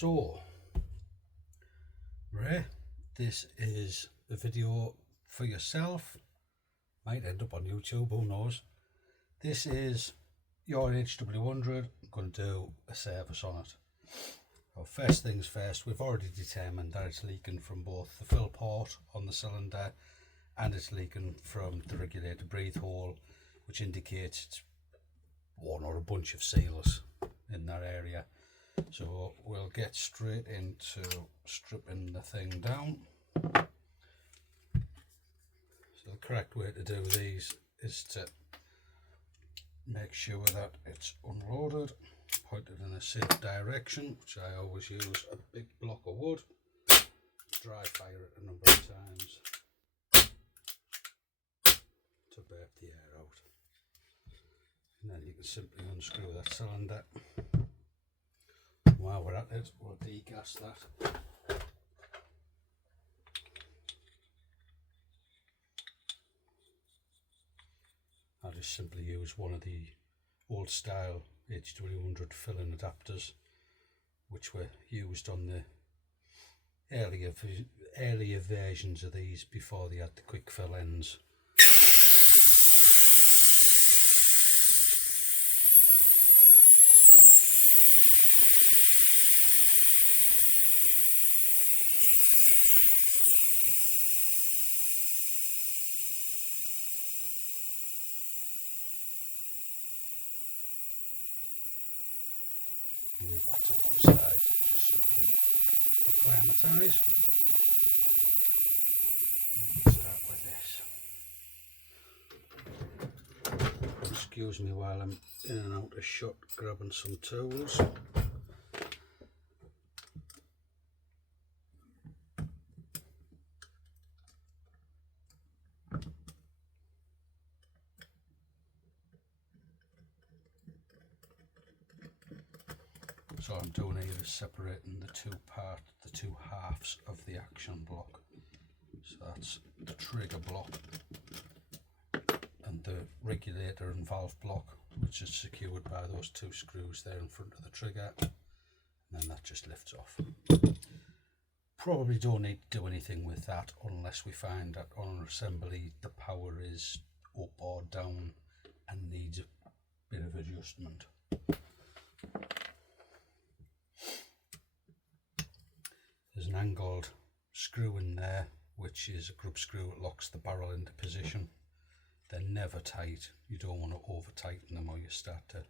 So, Ray, this is a video for yourself. Might end up on YouTube, who knows. This is your HW100. I'm going to do a service on it. So first things first, we've already determined that it's leaking from both the fill port on the cylinder and it's leaking from the regulator breathe hole, which indicates it's one or a bunch of seals in that area. So we'll get straight into stripping the thing down. So the correct way to do these is to make sure that it's unloaded, pointed in a safe direction, which I always use a big block of wood, dry fire it a number of times to burp the air out. And then you can simply unscrew that cylinder. While we're at it, we'll degas that. I just simply use one of the old style HW100 filling adapters, which were used on the earlier versions of these before they had the quick fill ends. Move that to one side just so it can acclimatise. We'll start with this. Excuse me while I'm in and out of shot grabbing some tools. So I'm doing here is separating the two halves of the action block. So that's the trigger block and the regulator and valve block, which is secured by those two screws there in front of the trigger, and then that just lifts off. Probably don't need to do anything with that unless we find that on assembly the power is up or down and needs a bit of adjustment. There's an angled screw in there, which is a grub screw that locks the barrel into position. They're never tight. You don't want to over tighten them or you start to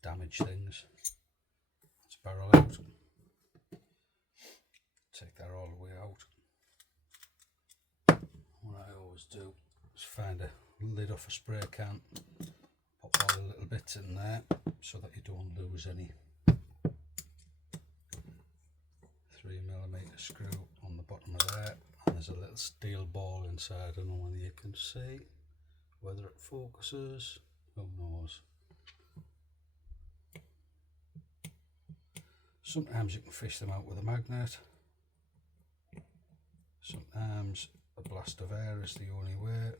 damage things. Let's barrel out. Take that all the way out. What I always do is find a lid off a spray can, pop all the little bits in there so that you don't lose any. 3mm screw on the bottom of there, and there's a little steel ball inside. I don't know whether you can see, whether it focuses, who knows. Sometimes you can fish them out with a magnet, sometimes a blast of air is the only way.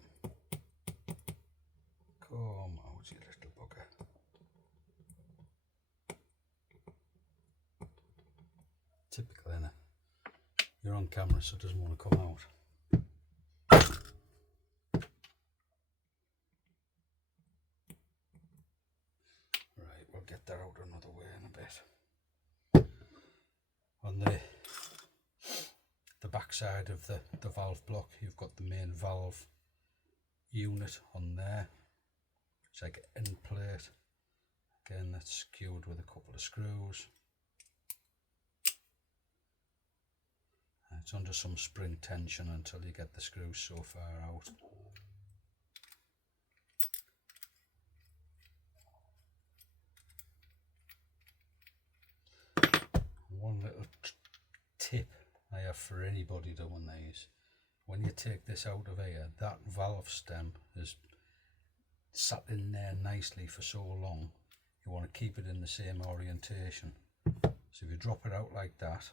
Come out, you little bugger. Typical, innit? You're on camera, so it doesn't want to come out. Right, we'll get that out another way in a bit. On the back side of the valve block, you've got the main valve unit on there. It's like an end plate. Again, that's secured with a couple of screws. It's under some spring tension until you get the screws so far out. One little tip I have for anybody doing these: when you take this out of here, that valve stem is sat in there nicely for so long, you want to keep it in the same orientation. So if you drop it out like that,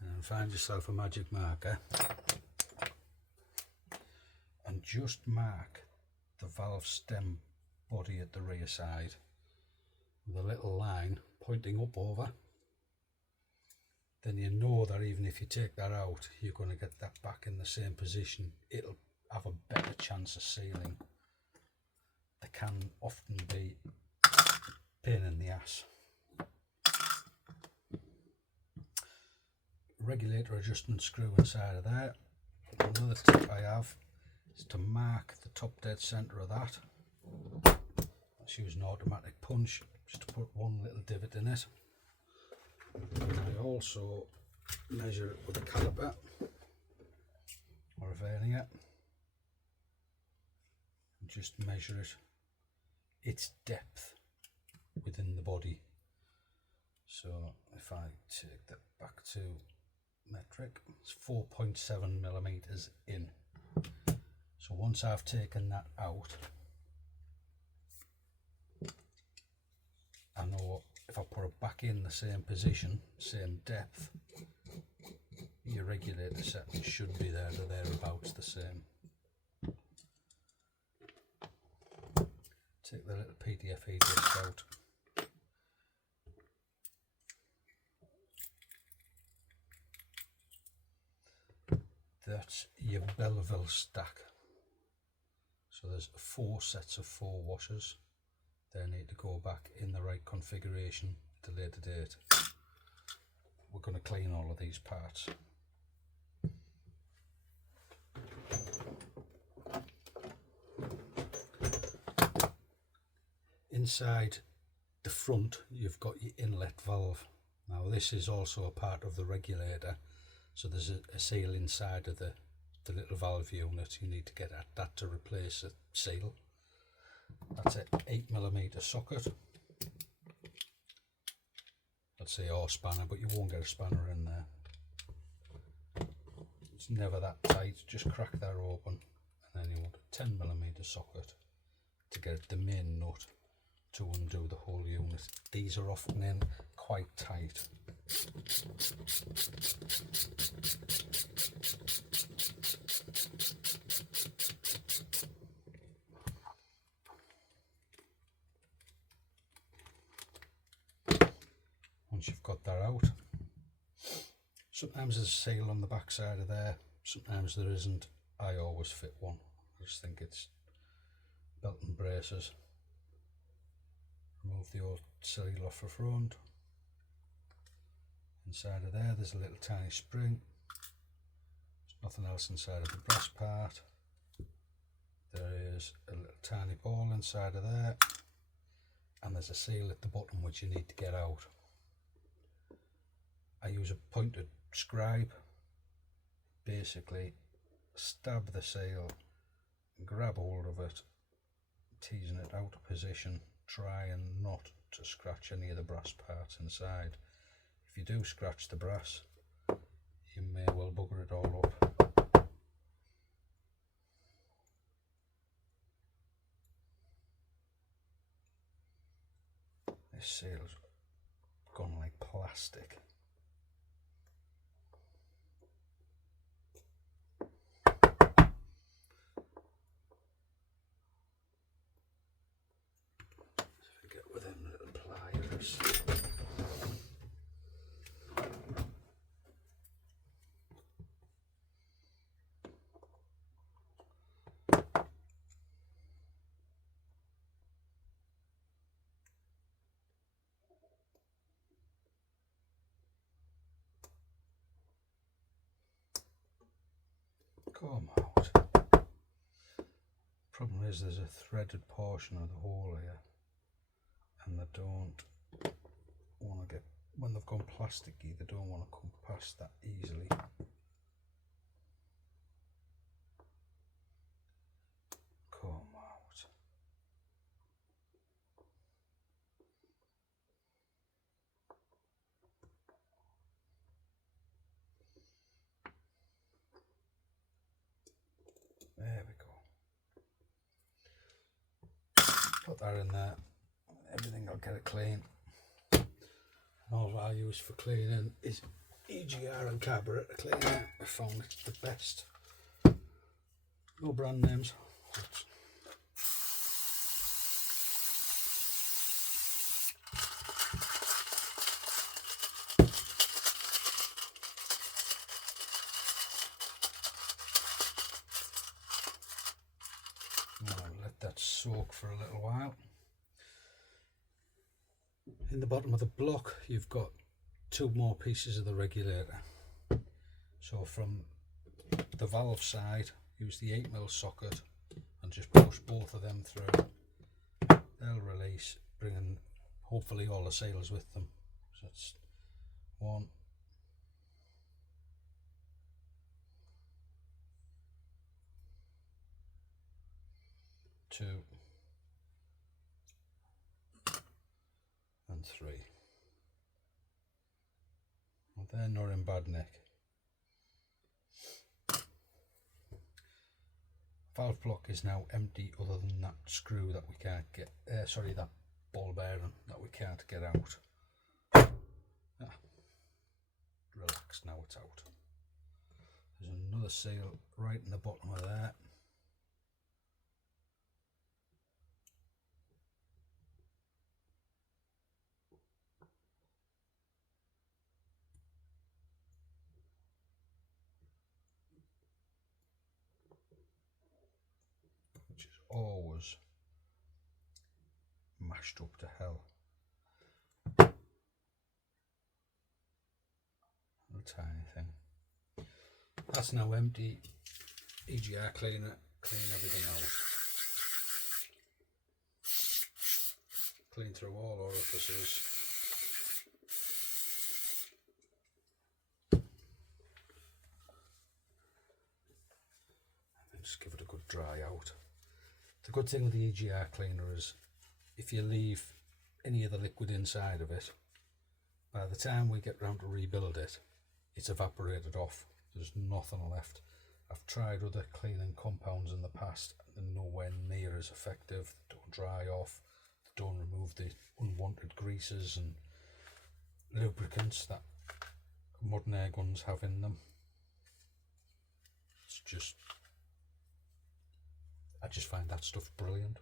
and then find yourself a magic marker and just mark the valve stem body at the rear side with a little line pointing up over, then you know that even if you take that out, you're going to get that back in the same position. It'll have a better chance of sealing. They can often be a pain in the ass. Regulator adjustment screw inside of there. Another tip I have is to mark the top dead centre of that. Let's use an automatic punch just to put one little divot in it. And I also measure it with a caliper or a vernier and just measure its depth within the body. So if I take that back to metric, it's 4.7 millimeters in. So once I've taken that out, I know if I put it back in the same position, same depth, your regulator setting should be there to thereabouts the same. Take the little PTFE disc out. That's your Belleville stack. So there's 4 sets of 4 washers. They need to go back in the right configuration at a later date. We're going to clean all of these parts. Inside the front you've got your inlet valve. Now this is also a part of the regulator, so there's a seal inside of the little valve unit. You need to get at that to replace a seal. That's an 8mm socket. I'd say or spanner, but you won't get a spanner in there. It's never that tight. Just crack that open, and then you want a 10mm socket to get the main nut to undo the whole unit. These are often in quite tight. Once you've got that out, sometimes there's a seal on the back side of there, sometimes there isn't. I always fit one. I just think it's belt and braces. Remove the old seal off the front. Inside of there there's a little tiny spring. There's nothing else inside of the brass part. There is a little tiny ball inside of there, and there's a seal at the bottom which you need to get out. I use a pointed scribe. Basically stab the seal, grab hold of it, teasing it out of position, try and not to scratch any of the brass parts inside. If you do scratch the brass, you may well bugger it all up. This seal's gone like plastic. Come out. Problem is there's a threaded portion of the hole here, and they don't want to get, when they've gone plasticky, they don't want to come past that easily. Come out. There we go. Put that in there. Everything will get it clean. And all I use for cleaning is EGR and carburetor cleaner. I found it the best. No brand names. that soak for a little while. In the bottom of the block you've got 2 more pieces of the regulator. So from the valve side, use the 8mm socket and just push both of them through. They'll release, bringing hopefully all the seals with them. So it's 1, 2 and 3. Well, they're not in bad nick. Valve block is now empty other than that screw that we can't get, sorry, that ball bearing that we can't get out. Relax, now it's out. There's another seal right in the bottom of that. Which is always mashed up to hell. A tiny thing. That's now empty. EGR cleaner, clean everything out. Clean through all orifices. And just give it a good dry out. The good thing with the EGR cleaner is if you leave any of the liquid inside of it, by the time we get round to rebuild it, it's evaporated off. There's nothing left. I've tried other cleaning compounds in the past and they're nowhere near as effective. They don't dry off, they don't remove the unwanted greases and lubricants that modern air guns have in them. It's just, I just find that stuff brilliant.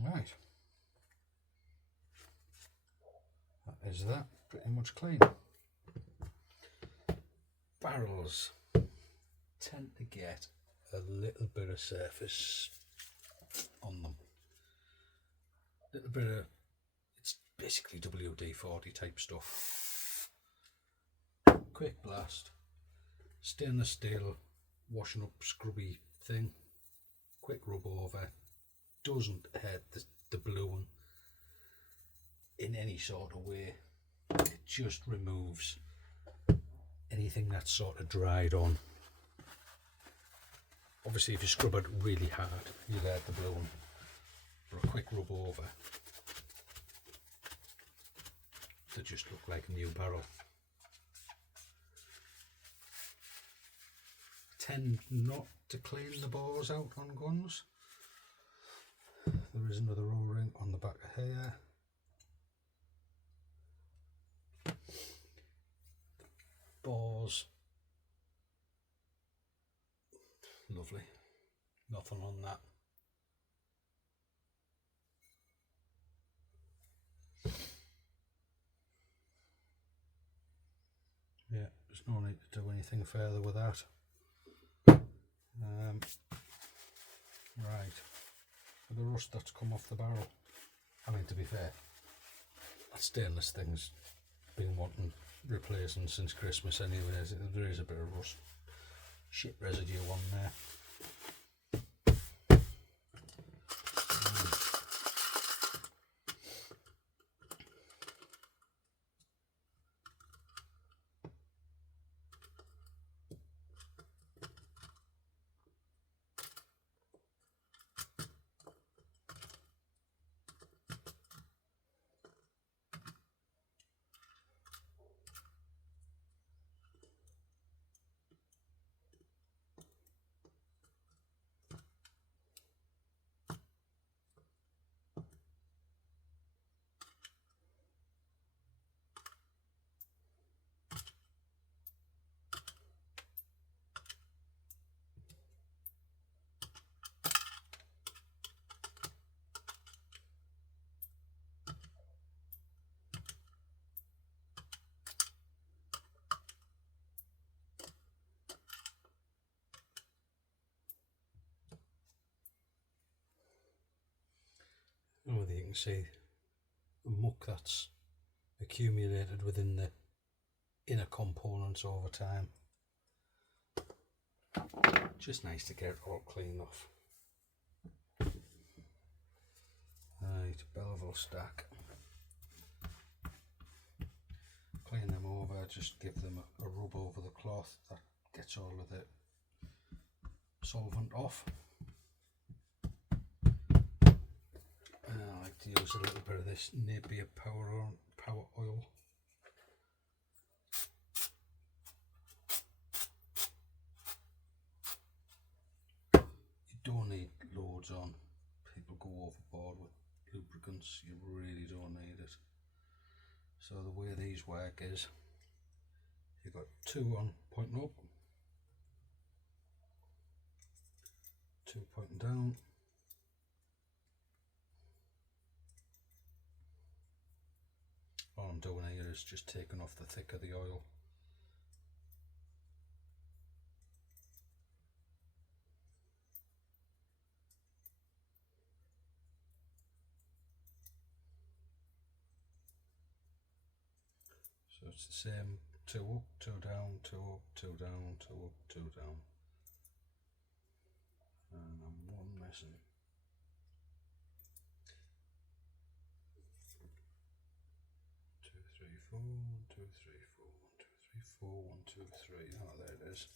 Right, that is that, pretty much clean. Barrels tend to get a little bit of surface on them. A little bit of, it's basically WD-40 type stuff. Quick blast, stainless steel, washing up scrubby thing, quick rub over. Doesn't hurt the balloon in any sort of way. It just removes anything that's sort of dried on. Obviously if you scrub it really hard you'll hurt the balloon, but a quick rub over, they just look like a new barrel. I tend not to clean the bores out on guns. There is another O-ring on the back of here. Bores, lovely, nothing on that. Yeah, there's no need to do anything further with that. Right, for the rust that's come off the barrel, I mean, to be fair, that stainless thing's been wanting replacing since Christmas anyways. There is a bit of rust, shit residue on there. can see the muck that's accumulated within the inner components over time. Just nice to get it all cleaned off. Right, Belleville stack. Clean them over, just give them a rub over the cloth. That gets all of the solvent off. I like to use a little bit of this Napier power oil. You don't need loads on. People go overboard with lubricants. You really don't need it. So the way these work is, you've got 2 on pointing up, 2 pointing down. All I'm doing here is just taking off the thick of the oil. So it's the same, 2 up, 2 down, 2 up, 2 down, 2 up, 2 down. And I'm one missing. 2, 3, 4, 1, 2, 3, 4, 1, 2, 3, 4, 1, 2, 3. Oh, there it is.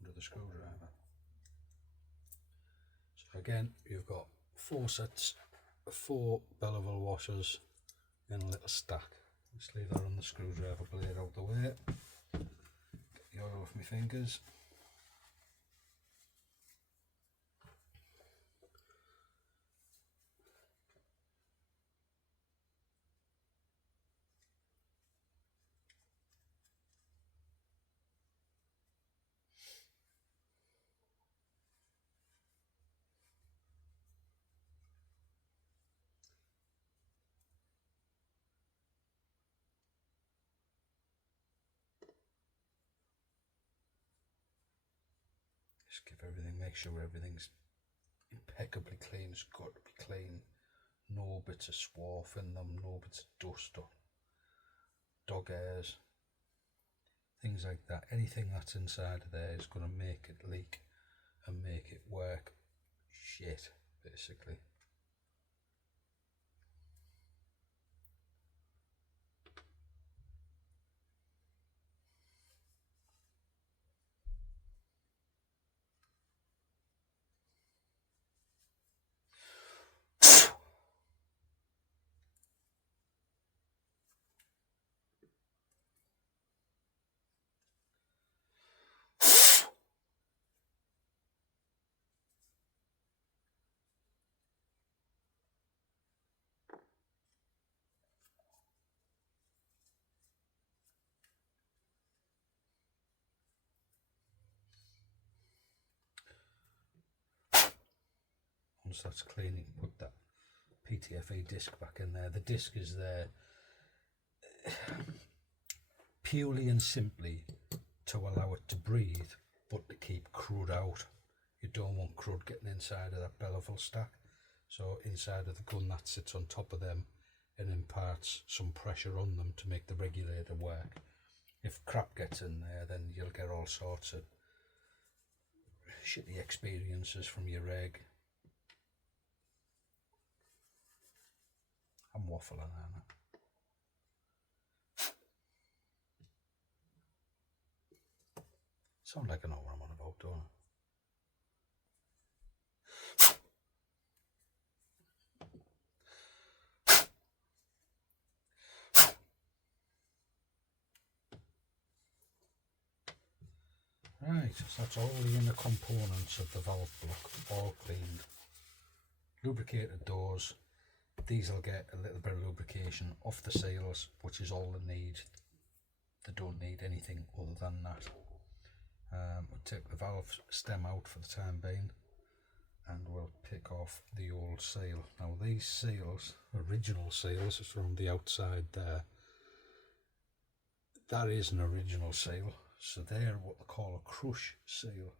Under the screwdriver. So again, you've got 4 sets of 4 Belleville washers in a little stack. Just leave that on the screwdriver blade out the way. Get the oil off my fingers. Just give everything, make sure everything's impeccably clean. It's got to be clean. No bits of swarf in them, no bits of dust or dog hairs, things like that. Anything that's inside of there is going to make it leak and make it work shit, basically. Once that's clean, you can put that PTFE disc back in there. The disc is there purely and simply to allow it to breathe, but to keep crud out. You don't want crud getting inside of that Belleville stack. So inside of the gun, that sits on top of them and imparts some pressure on them to make the regulator work. If crap gets in there, then you'll get all sorts of shitty experiences from your reg. I'm waffling, aren't I? Sound like I know what I'm on about, don't I? Right, so that's all the inner components of the valve block, all cleaned. Lubricated doors. These will get a little bit of lubrication off the seals, which is all they need. They don't need anything other than that. We'll take the valve stem out for the time being, and we'll pick off the old seal. Now these seals, original seals, is from the outside there. That is an original seal, so they're what they call a crush seal.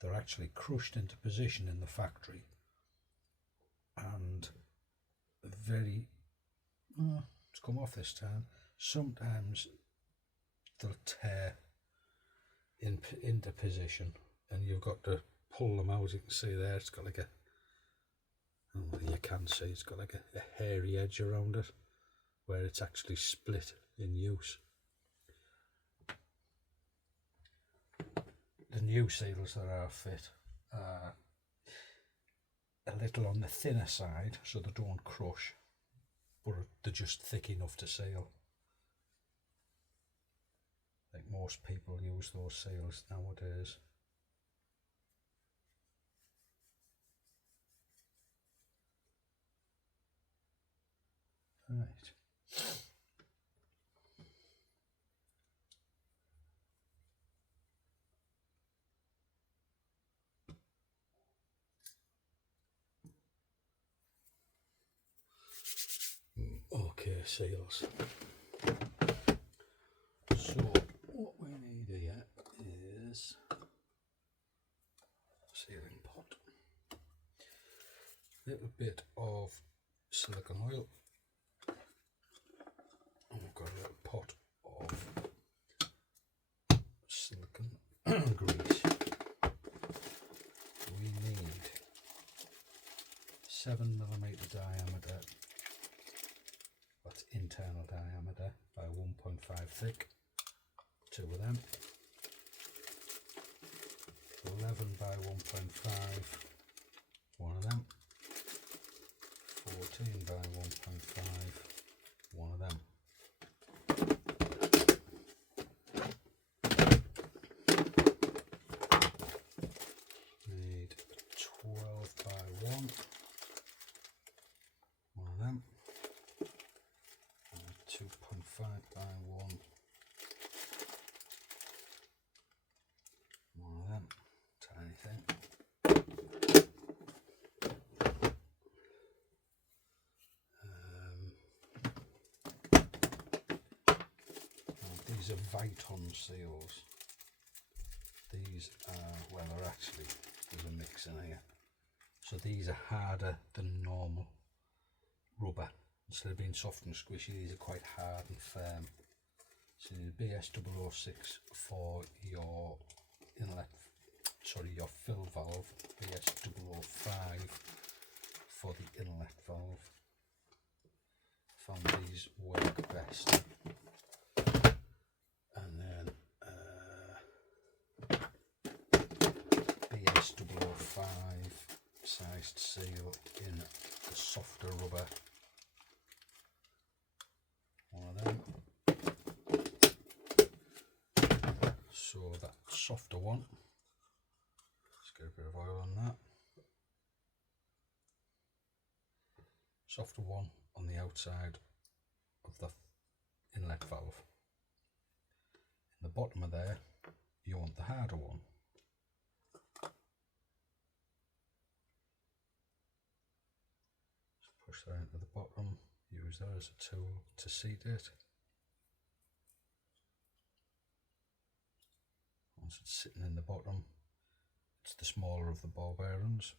They're actually crushed into position in the factory, and very, it's come off this time. Sometimes they'll tear into position and you've got to pull them out. You can see there it's got like a, you can see it's got like a hairy edge around it where it's actually split in use. The new seals that are fit are a little on the thinner side so they don't crush, but they're just thick enough to seal. I think most people use those seals nowadays. Right. Okay, seals. So what we need here is a sealing pot, a little bit of silicone oil, and we've got a little pot of silicone grease. We need 7mm diameter, that's internal diameter, by 1.5 thick, 2 of them. 11 by 1.5, 1 of them. 14 by 1.5, 1 of them. Need 12 by 1, 1 of them. 2.5 by 1, 1 of them. Tiny thing. These are Weihrauch seals. These are, well, they're actually, there's a mix in here. So these are harder than normal rubber. Instead of being soft and squishy, these are quite hard and firm. So you need BS006 for your inlet, sorry, your fill valve, BS005 for the inlet valve. Found these work best. And then BS005 sized seal in the softer rubber. 1 of them. So that softer one, let's get a bit of oil on that. Softer one on the outside of the inlet valve. In the bottom of there, you want the harder one. Just push that into the bottom, use that as a tool to seat it. Once it's sitting in the bottom, it's the smaller of the ball bearings.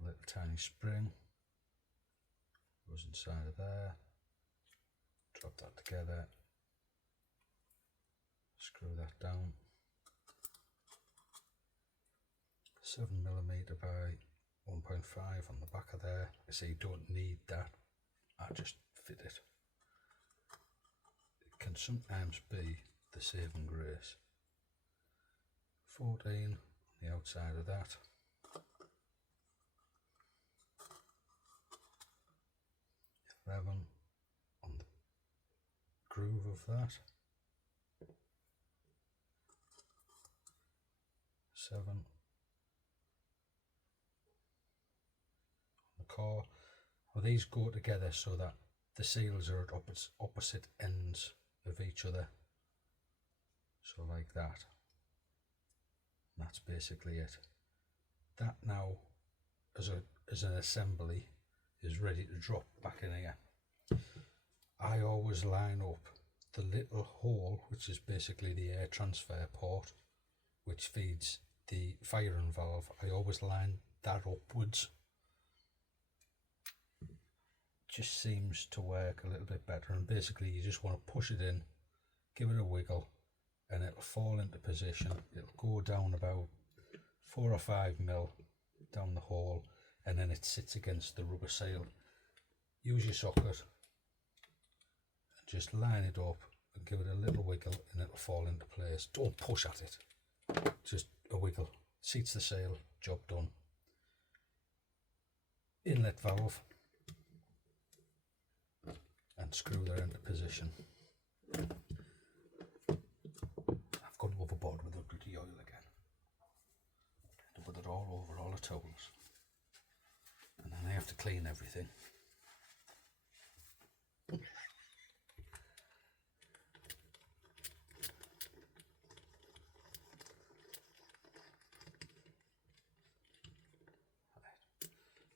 A little tiny spring goes inside of there. Drop that together. Screw that down. 7mm by 1.5 on the back of there. I say you don't need that, I just fit it. It can sometimes be the saving grace. 14 on the outside of that. 11 on the groove of that. 7 on the core. Well, these go together so that the seals are at opposite ends of each other. So like that. And that's basically it. That now, as an assembly, is ready to drop back in here. I always line up the little hole, which is basically the air transfer port, which feeds the firing valve. I always line that upwards just seems to work a little bit better. And basically you just want to push it in, give it a wiggle, and it'll fall into position. It'll go down about 4 or 5 mil down the hole, and then it sits against the rubber seal. Use your socket and just line it up and give it a little wiggle, and it'll fall into place. Don't push at it, just a wiggle. Seats the seal, job done. Inlet valve, and screw that into position. I've gone overboard with the bloody oil again. End up with it all over all the tools, and then I have to clean everything.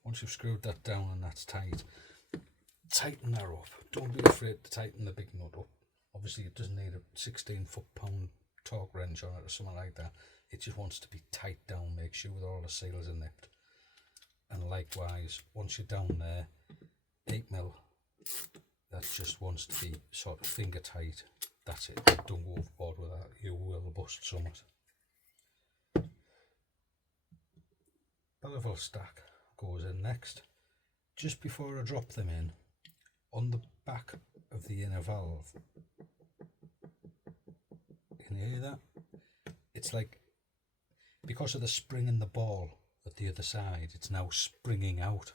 Once you've screwed that down and that's tight, tighten that up. Don't be afraid to tighten the big nut up. Obviously it doesn't need a 16 foot-pound torque wrench on it or something like that. It just wants to be tight down. Make sure that all the seals are nipped. And likewise, once you're down there, 8 mil, that just wants to be sort of finger tight. That's it. Don't go overboard with that. You will bust something. Bevel stack goes in next. Just before I drop them in, on the back of the inner valve, can you hear that? It's like, because of the spring in the ball at the other side, it's now springing out.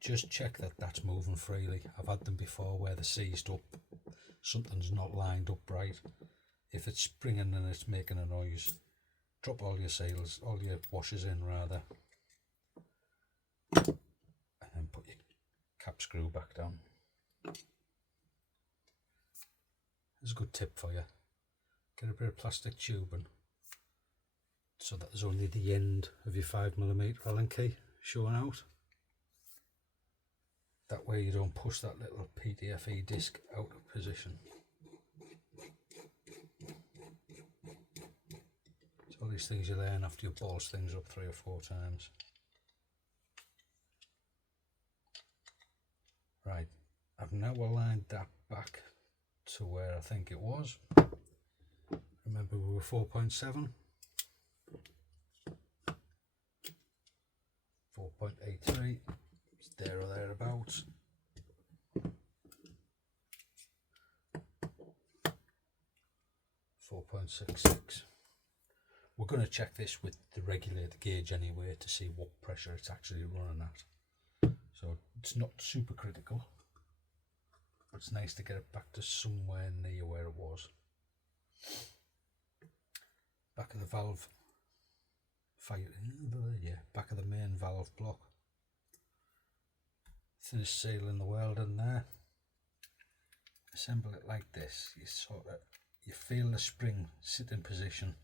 Just check that that's moving freely. I've had them before where they're seized up, something's not lined up right. If it's springing and it's making a noise, drop all your seals, all your washers in rather, and then put your cap screw back down. There's a good tip for you. Get a bit of plastic tubing so that there's only the end of your 5mm Allen key showing out. That way you don't push that little PTFE disc out of position. It's all these things you learn after you balls things up 3 or 4 times. Right, I've now aligned that back to where I think it was. Remember we were 4.7, 4.83, it's there or thereabouts. 4.66. We're going to check this with the regulator gauge anyway to see what pressure it's actually running at. So it's not super critical, but it's nice to get it back to somewhere near where it was. Back of the valve, back of the main valve block. Thinnest seal in the world in there. Assemble it like this. You feel the spring sit in position,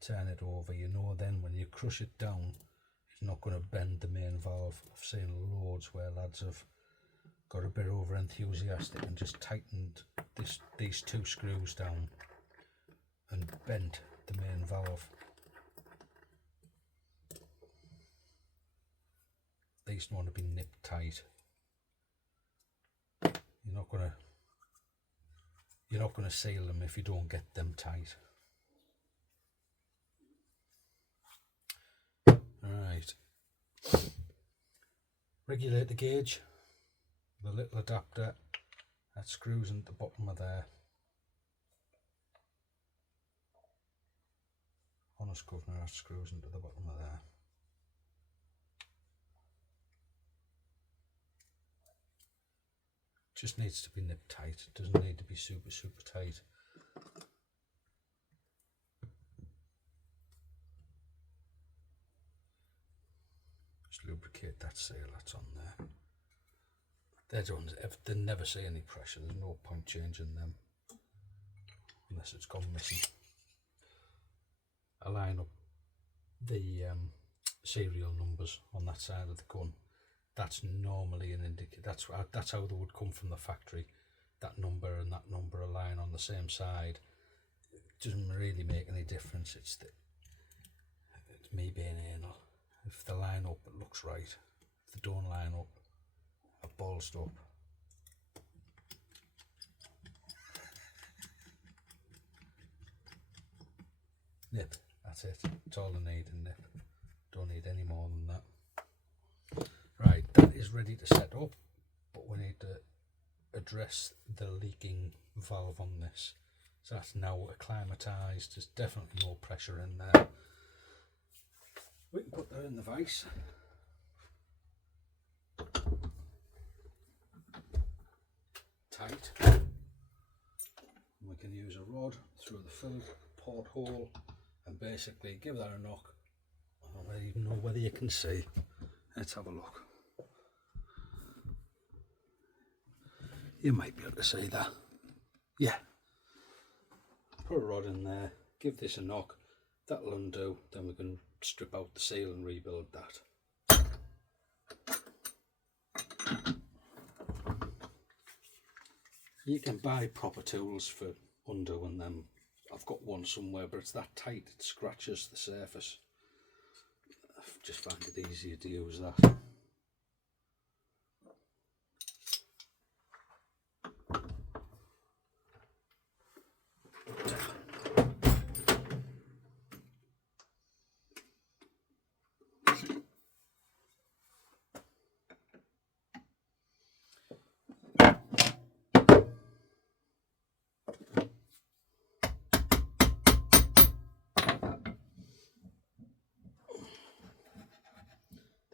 turn it over. You know then when you crush it down, it's not going to bend the main valve. I've seen loads where lads have got a bit over enthusiastic and just tightened these 2 screws down and bent the main valve. These want to be nipped tight. You're not gonna seal them if you don't get them tight. Alright. Regulator gauge, the little adapter that screws into the bottom of there. Honest governor that screws into the bottom of there. Just needs to be nipped tight. It doesn't need to be super tight. Just lubricate that seal that's on there. They never see any pressure. There's no point changing them unless it's gone missing. I line up the serial numbers on that side of the gun. That's normally an indicator. That's how they would come from the factory. That number and that number align on the same side. It doesn't really make any difference. It's me being anal. If they line up, it looks right. If they don't line up, are bolted up. Nip, that's it. That's all I need, a nip. Don't need any more than that. Right, that is ready to set up, but we need to address the leaking valve on this. So that's now acclimatised. There's definitely no pressure in there. We can put that in the vise. Tight. And we can use a rod through the fill porthole and basically give that a knock. I don't even know whether you can see. Let's have a look. You might be able to see that. Yeah. Put a rod in there, give this a knock, that'll undo, then we can strip out the seal and rebuild that. You can buy proper tools for undoing them. I've got one somewhere, but it's that tight it scratches the surface. I just find it easier to use that.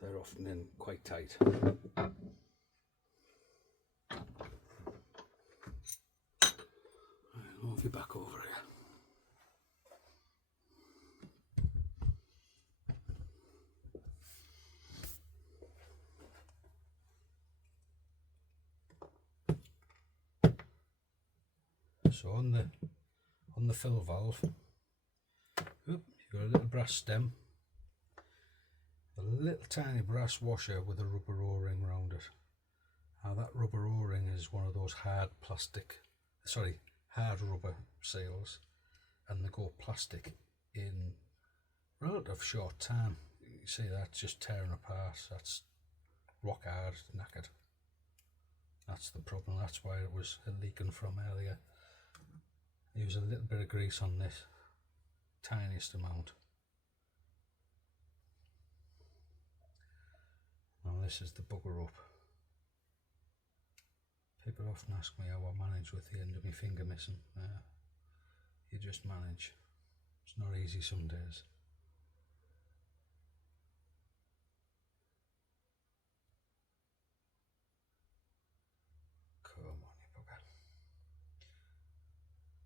They're often in quite tight. I'll move you back over here. So on the fill valve, you've got a little brass stem, a little tiny brass washer with a rubber O-ring around it. Now that rubber O-ring is one of those hard rubber seals, and they go plastic in relative short time. You see that's just tearing apart. That's rock hard, knackered. That's the problem. That's why it was leaking from earlier. Use a little bit of grease on this, tiniest amount. Now this is the bugger up. People often ask me how I manage with the end of my finger missing. You just manage. It's not easy some days. Come on, you bugger.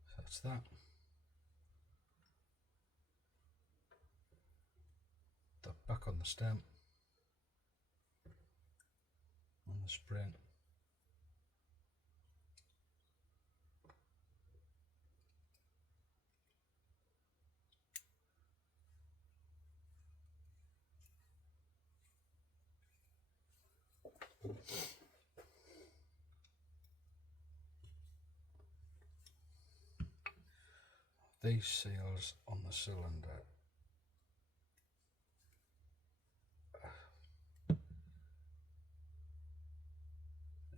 So that's that. That back on the stem. On the spring. These seals on the cylinder,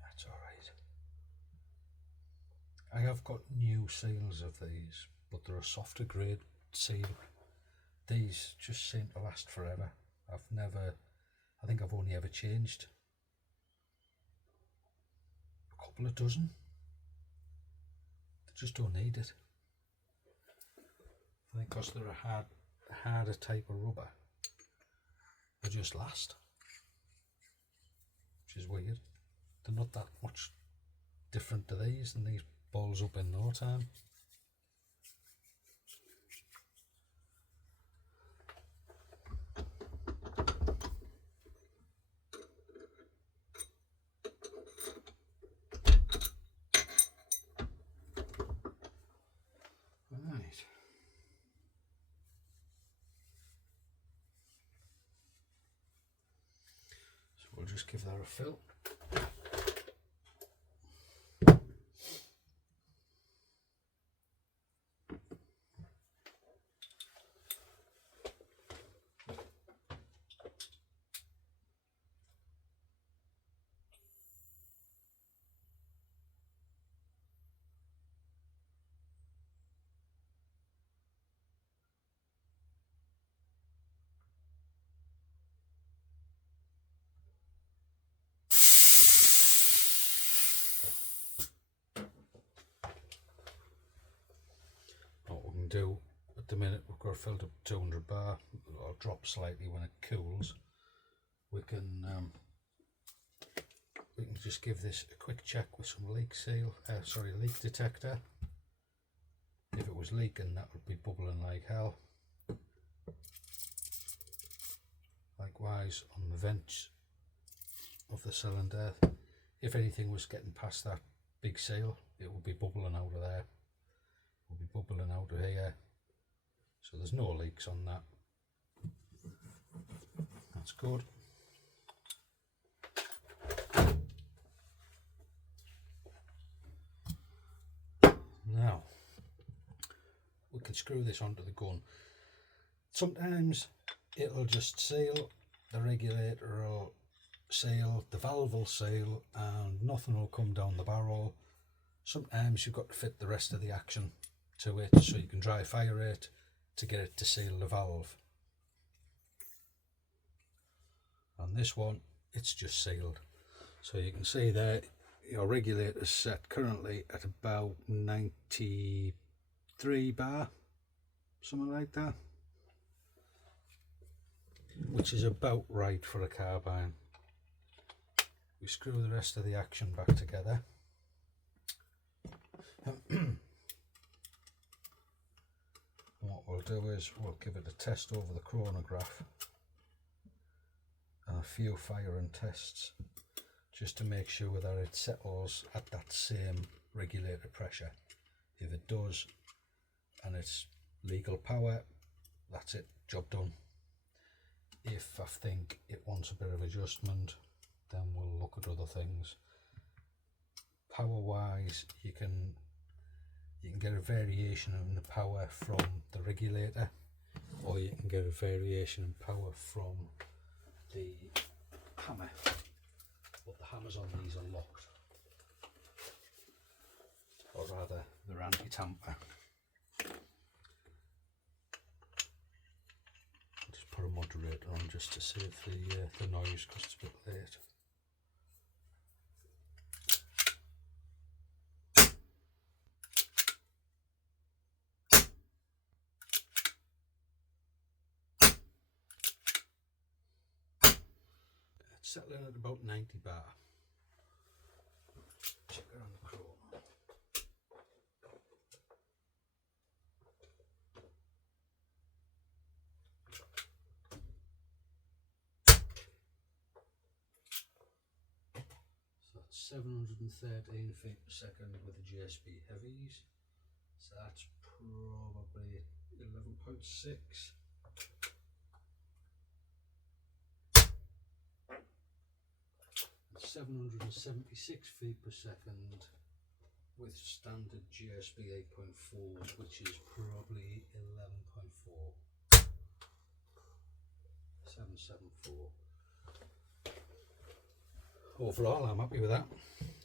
that's alright. I have got new seals of these, but they're a softer grade seal. These just seem to last forever. I think I've only ever changed a couple of dozen. They just don't need it. I think because they're a harder type of rubber, they just last, which is weird. They're not that much different to these, and these balls up in no time. Right. So we'll just give that a fill. can do at the minute, we've got it filled up to 200 bar. It'll drop slightly when it cools. We can just give this a quick check with some leak detector. If it was leaking, that would be bubbling like hell. Likewise on the vents of the cylinder, if anything was getting past that big seal, it would be bubbling out of there. It would be bubbling out of here. So there's no leaks on that. That's good. Now we can screw this onto the gun. Sometimes it'll just seal, the regulator will seal, the valve will seal, and nothing will come down the barrel. Sometimes you've got to fit the rest of the action to it, so you can dry fire it to get it to seal the valve. On this one, it's just sealed. So you can see there, your regulator is set currently at about 93 bar, something like that, which is about right for a carbine. We screw the rest of the action back together. What we'll do is we'll give it a test over the chronograph and a few firing tests, just to make sure that it settles at that same regulator pressure. If it does and it's legal power, that's it, job done. If I think it wants a bit of adjustment, then we'll look at other things. Power wise, you can get a variation in the power from the regulator, or you can get a variation in power from the hammer. But the hammers on these are locked, or rather they're anti-tamper. I'll just put a moderator on just to save the noise, because it's a bit late. Settling at about 90 bar. Check it on the chrome. So that's 713 feet per second with the GSP heavies. So that's probably 11.6. 776 feet per second with standard GSP 8.4, which is probably 11.4. 774. Overall, I'm happy with that.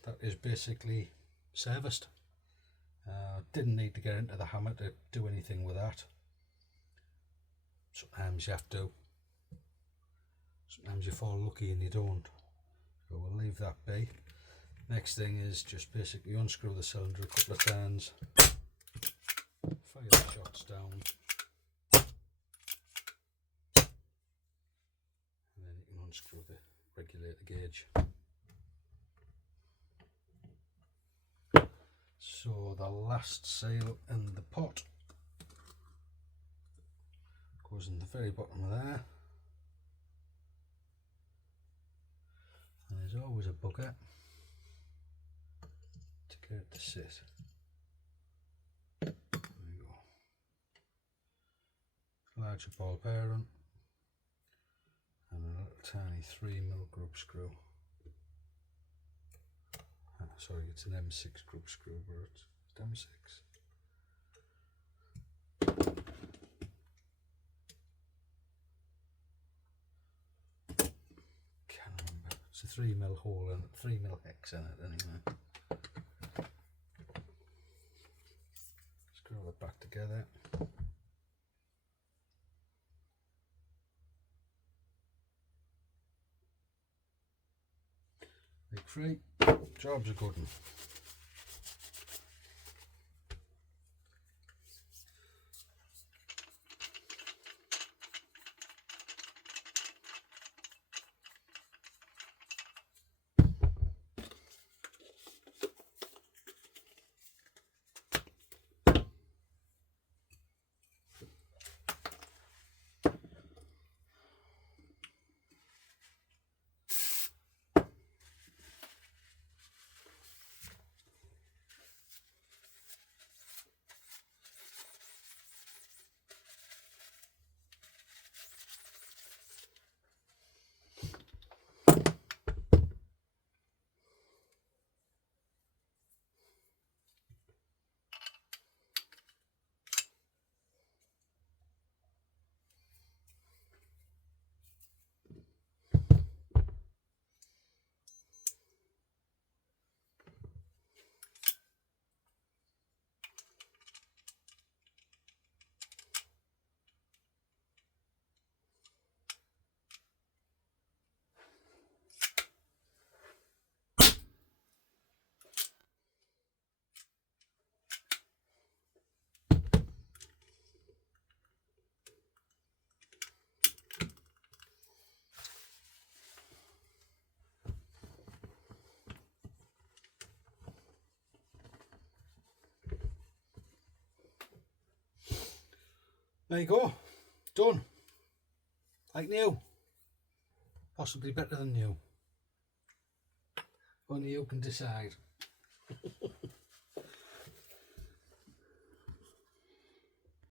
That is basically serviced. Didn't need to get into the hammer to do anything with that. Sometimes you have to. Sometimes you fall lucky and you don't. So we'll leave that be. Next thing is just basically unscrew the cylinder a couple of times, fire the shots down, and then you can unscrew the regulator gauge. So the last seal in the pot goes in the very bottom of there. And there's always a bugger to get it to sit. There we go. Larger ball bearing and a little tiny 3mm group screw. Sorry, it's an M6 group screw, but it's M6. It's a 3mm hole and 3mm hex in it anyway. Screw it back together. Big free. Job's a good one. There you go, done, like new, possibly better than new, only you can decide.